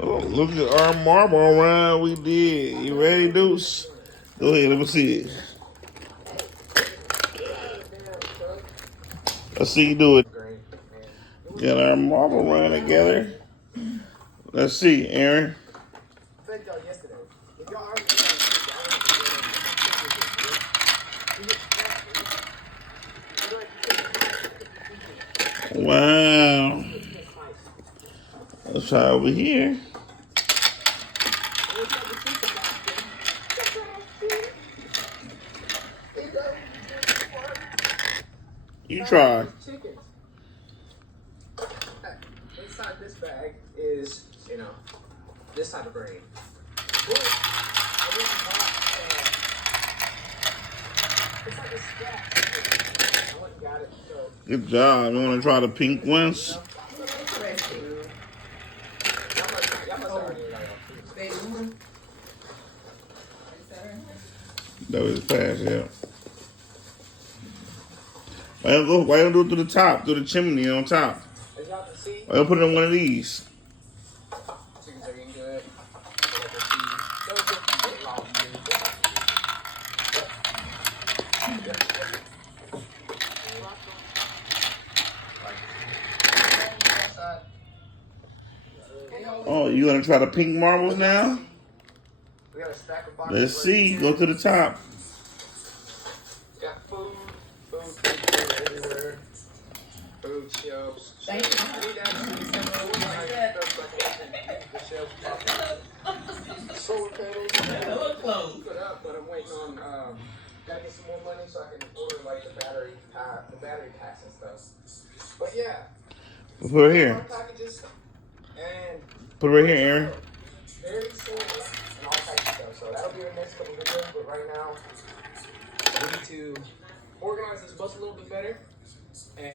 Oh, look at our marble round we did. You ready, Deuce? Go ahead, let me see it. Let's see you do it. Get our marble round together. Let's see, Aaron. Wow. Let's try over here. You try. Inside this bag is, this type of grain. But I really it's like a stack. I went and got it. So Good job. You want to try the pink ones? That was fast, yeah. Why don't do it to the top, through the chimney on top? As y'all can see, Why don't put it on one of these? chickens are eating good. Oh, you gonna try the pink marbles now? We got a stack of boxes. Let's see. Go to the top. Got food everywhere. Food shelves. Thank you. Solar panels. Look close. Put up, but I'm waiting on gotta get some more money so I can order like the battery packs and stuff. But yeah. Put it here. Packages and Put it right here, Aaron. very soon and all types of stuff. So that'll be the next couple videos. But right now, we need to organize this bus a little bit better. And